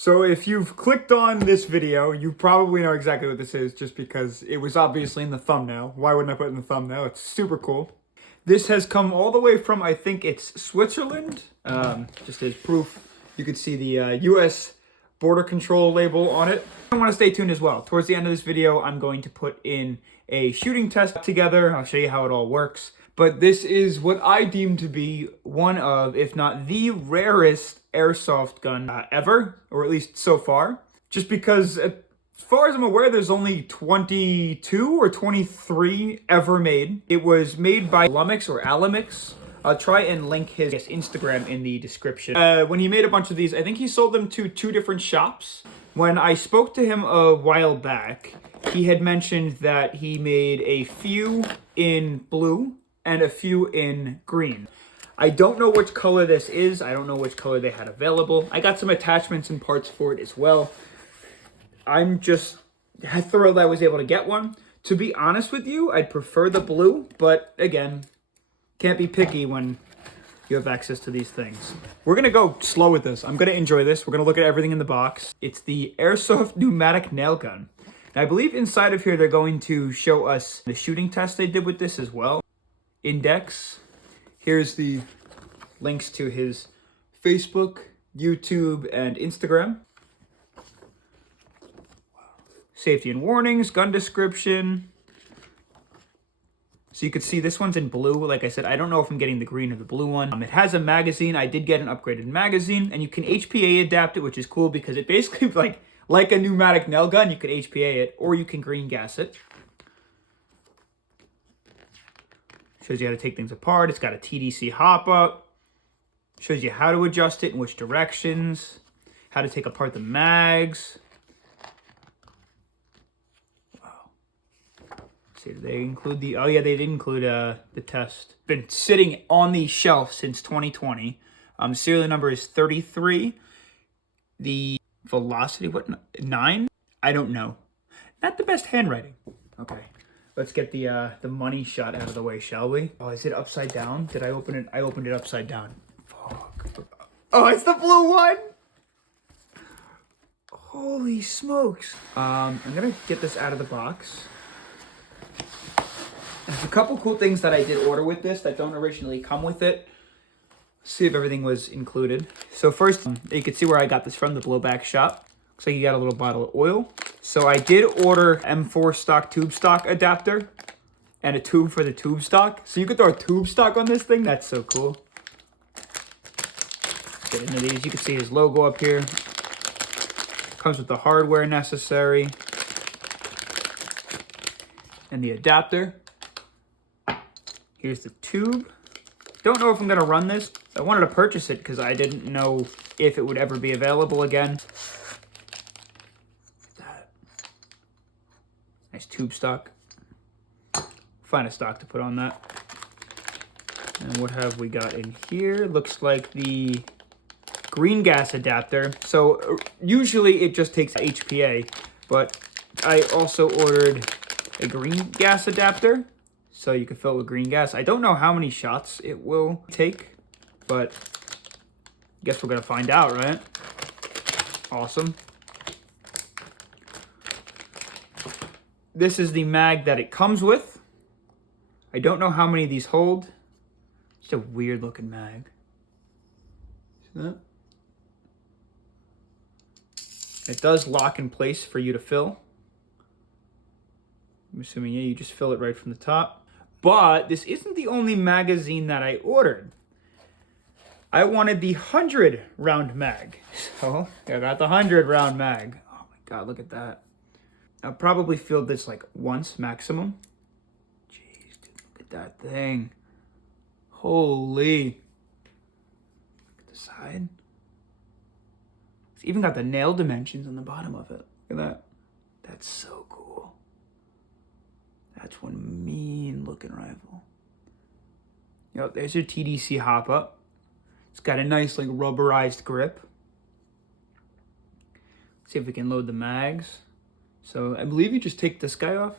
So if you've clicked on this video, you probably know exactly what this is just because it was obviously in the thumbnail. Why wouldn't I put it in the thumbnail? It's super cool. This has come all the way from, I think it's Switzerland. Just as proof, you could see the US border control label on it. I want to stay tuned as well. Towards the end of this video, I'm going to put in a shooting test together. I'll show you how it all works. But this is what I deem to be one of, if not the rarest airsoft gun ever, or at least so far. Just because, as far as I'm aware, there's only 22 or 23 ever made. It was made by Lumix or Alamix. I'll try and link his Instagram in the description. When he made a bunch of these, I think he sold them to 2 different shops. When I spoke to him a while back, he had mentioned that he made a few in blue and a few in green. I don't know which color this is. I don't know which color they had available. I got some attachments and parts for it as well. I'm just thrilled I was able to get one. To be honest with you, I'd prefer the blue, but again, can't be picky when you have access to these things. We're gonna go slow with this. I'm gonna enjoy this. We're gonna look at everything in the box. It's the Airsoft Pneumatic nail gun. Now, I believe inside of here, they're going to show us the shooting test they did with this as well. Index. Here's the links to his Facebook, YouTube, and Instagram. Safety and warnings, gun description. So you could see this one's in blue. Like I said, I don't know if I'm getting the green or the blue one. It has a magazine. I did get an upgraded magazine, and you can HPA adapt it, which is cool because it basically like a pneumatic nail gun. You could HPA it, or you can green gas it. Shows you how to take things apart. It's got a TDC hop-up. Shows you how to adjust it, in which directions, how to take apart the mags. Wow. See, did they include the... Oh, yeah, they did include the test. Been sitting on the shelf since 2020. Serial number is 33. The velocity, what, 9? I don't know. Not the best handwriting. Okay. Let's get the money shot out of the way, shall we? Oh, is it upside down? Did I open it? I opened it upside down. Fuck. Oh, it's the blue one! Holy smokes. I'm gonna get this out of the box. There's a couple cool things that I did order with this that don't originally come with it. Let's see if everything was included. So first, you can see where I got this from, the blowback shop. Looks like you got a little bottle of oil. So I did order M4 stock tube stock adapter and a tube for the tube stock. So you could throw a tube stock on this thing. That's so cool. Get into these. You can see his logo up here. Comes with the hardware necessary. And the adapter. Here's the tube. Don't know if I'm going to run this. I wanted to purchase it because I didn't know if it would ever be available again. Nice tube stock. Find a stock to put on that. And what have we got in here? Looks like the green gas adapter. So usually it just takes HPA, but I also ordered a green gas adapter so you can fill it with green gas. I don't know how many shots it will take, but I guess we're gonna find out, right? Awesome. This is the mag that it comes with. I don't know how many of these hold. It's a weird looking mag. See that? It does lock in place for you to fill. I'm assuming, yeah, you just fill it right from the top. But this isn't the only magazine that I ordered. I wanted the 100 round mag. So I got the 100 round mag. Oh my God, look at that. I'll probably fill this like once maximum. Jeez, dude, look at that thing. Holy. Look at the side. It's even got the nail dimensions on the bottom of it. Look at that. That's so cool. That's one mean looking rifle. Yep, there's your TDC hop up. It's got a nice like rubberized grip. Let's see if we can load the mags. So I believe you just take this guy off.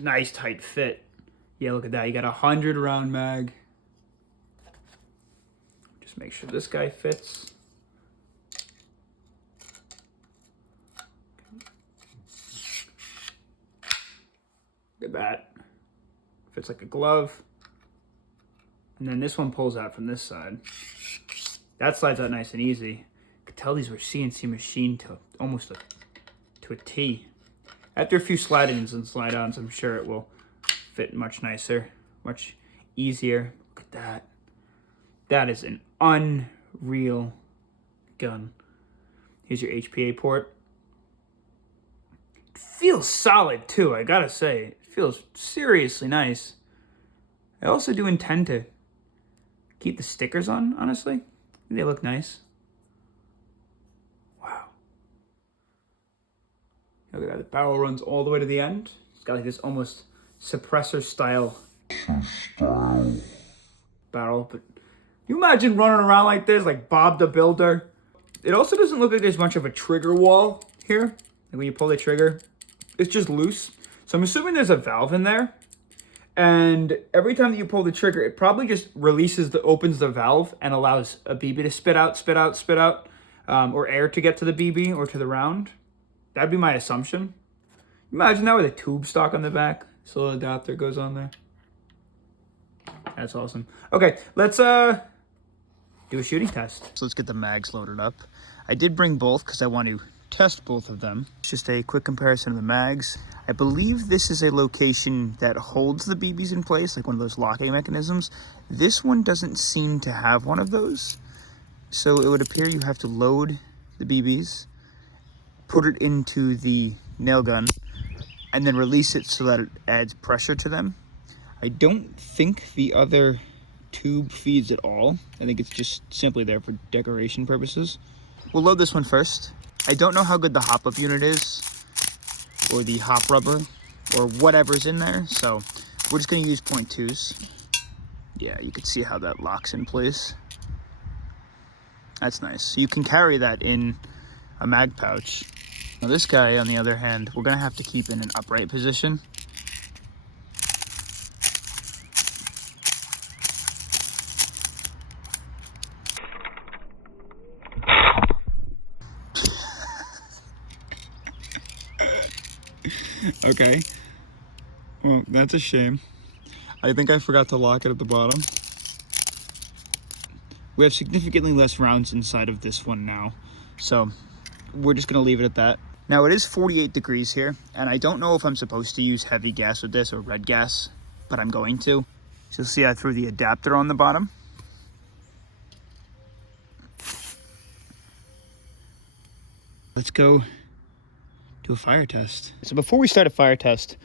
Nice tight fit. Yeah, look at that. You got a 100 round mag. Just make sure this guy fits. at that. Fits like a glove. And then this one pulls out from this side. That slides out nice and easy. You could tell these were CNC machined to almost to a T. After a few slide-ins and slide-ons, I'm sure it will fit much nicer, much easier. Look at that. That is an unreal gun. Here's your HPA port. It feels solid too, I gotta say. It feels seriously nice. I also do intend to keep the stickers on, honestly. They look nice. Wow. Look at that, the barrel runs all the way to the end. It's got like this almost suppressor style barrel, but you imagine running around like this, like Bob the Builder. It also doesn't look like there's much of a trigger wall here. Like when you pull the trigger, it's just loose. So I'm assuming there's a valve in there. And every time that you pull the trigger, it probably just opens the valve and allows a BB to spit out, or air to get to the BB or to the round. That'd be my assumption. Imagine that with a tube stock on the back. This little adapter goes on there. That's awesome. Okay, let's do a shooting test. So let's get the mags loaded up. I did bring both because I want to test both of them. It's just a quick comparison of the mags. I believe this is a location that holds the BBs in place, like one of those locking mechanisms. This one doesn't seem to have one of those. So it would appear you have to load the BBs, put it into the nail gun, and then release it so that it adds pressure to them. I don't think the other tube feeds at all. I think it's just simply there for decoration purposes. We'll load this one first. I don't know how good the hop-up unit is, or the hop rubber, or whatever's in there, so we're just gonna use 0.2s. Yeah, you can see how that locks in place. That's nice. So you can carry that in a mag pouch. Now this guy, on the other hand, we're gonna have to keep in an upright position. Okay, well, that's a shame. I think I forgot to lock it at the bottom. We have significantly less rounds inside of this one now, so we're just gonna leave it at that. Now it is 48 degrees here, and I don't know if I'm supposed to use heavy gas with this or red gas, but I'm going to. So you'll see I threw the adapter on the bottom. Let's go do a fire test. So before we start a fire test,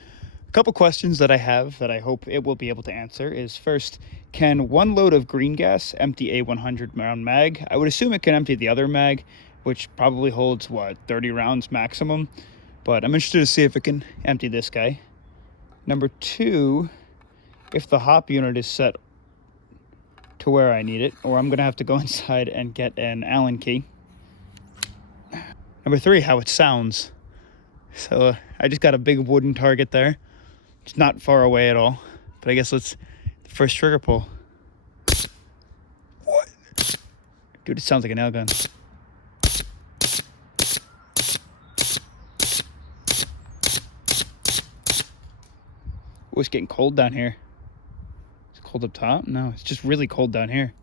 a couple questions that I have that I hope it will be able to answer is, first, can one load of green gas empty a 100 round mag? I would assume it can empty the other mag, which probably holds, what, 30 rounds maximum, but I'm interested to see if it can empty this guy. Number two, if the hop unit is set to where I need it, or I'm gonna have to go inside and get an Allen key. Number three, how it sounds. So I just got a big wooden target there. It's not far away at all, but I guess the first trigger pull. What? Dude, it sounds like a nail gun. Oh, it's getting cold down here. Is it cold up top? No, it's just really cold down here.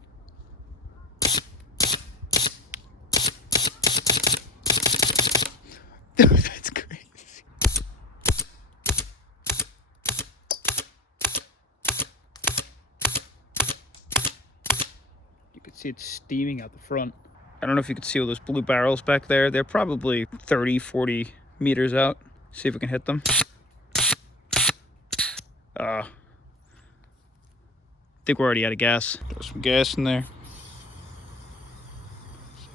That's crazy. You can see it's steaming out the front. I don't know if you can see all those blue barrels back there. They're probably 30, 40 meters out. See if we can hit them. I think we're already out of gas. Throw some gas in there.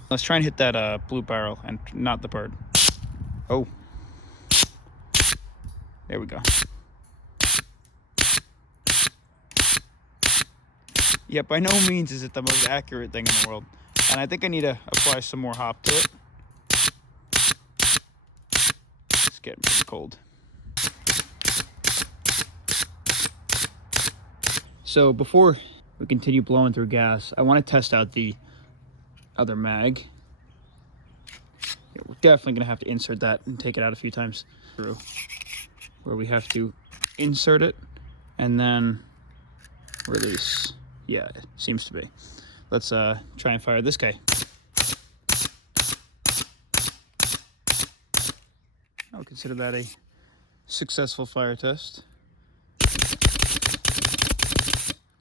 Let's try and hit that blue barrel and not the bird. Oh. There we go. Yeah, by no means is it the most accurate thing in the world. And I think I need to apply some more hop to it. It's getting pretty cold. So before we continue blowing through gas, I want to test out the other mag. Yeah, we're definitely going to have to insert that and take it out a few times through, where we have to insert it and then release. Yeah, it seems to be. Let's try and fire this guy. I would consider that a successful fire test.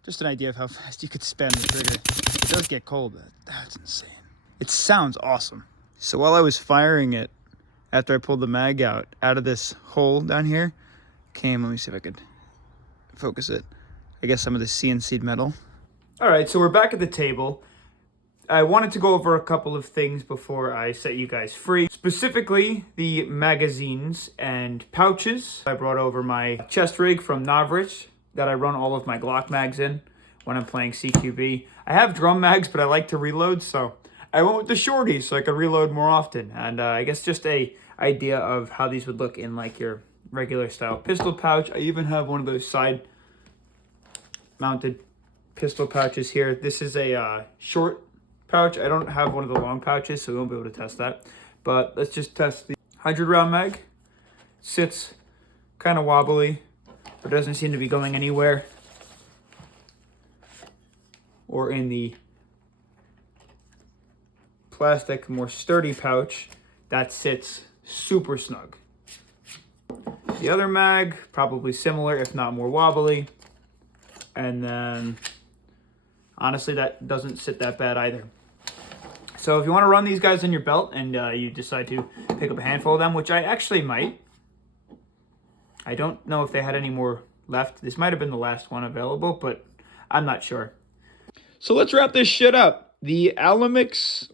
Just an idea of how fast you could spin the trigger. It does get cold, but that's insane. It sounds awesome. So while I was firing it, after I pulled the mag out of this hole down here, came, let me see if I could focus it, I guess some of the CNC'd metal. All right, so we're back at the table. I wanted to go over a couple of things before I set you guys free. Specifically, the magazines and pouches. I brought over my chest rig from Navrich that I run all of my Glock mags in when I'm playing CQB. I have drum mags, but I like to reload, so I went with the shorties so I could reload more often. And I guess just a idea of how these would look in like your regular style pistol pouch. I even have one of those side mounted pistol pouches here. This is a short pouch. I don't have one of the long pouches, so we won't be able to test that. But let's just test the 100 round mag. Sits kind of wobbly, but doesn't seem to be going anywhere. Or in the plastic, more sturdy pouch, that sits super snug. The other mag, probably similar, if not more wobbly. And then, honestly, that doesn't sit that bad either. So if you want to run these guys in your belt and you decide to pick up a handful of them, which I actually might. I don't know if they had any more left. This might have been the last one available, but I'm not sure. So let's wrap this shit up. The Alumix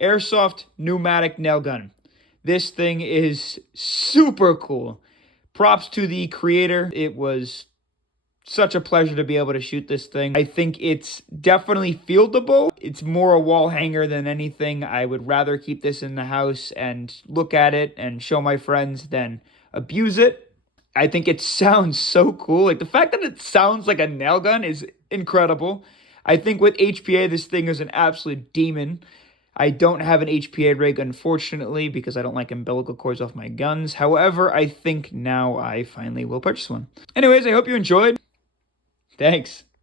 Airsoft Pneumatic Nail Gun. This thing is super cool. Props to the creator. It was such a pleasure to be able to shoot this thing. I think it's definitely fieldable. It's more a wall hanger than anything. I would rather keep this in the house and look at it and show my friends than abuse it. I think it sounds so cool. Like the fact that it sounds like a nail gun is incredible. I think with HPA, this thing is an absolute demon. I don't have an HPA rig, unfortunately, because I don't like umbilical cords off my guns. However, I think now I finally will purchase one. Anyways, I hope you enjoyed. Thanks.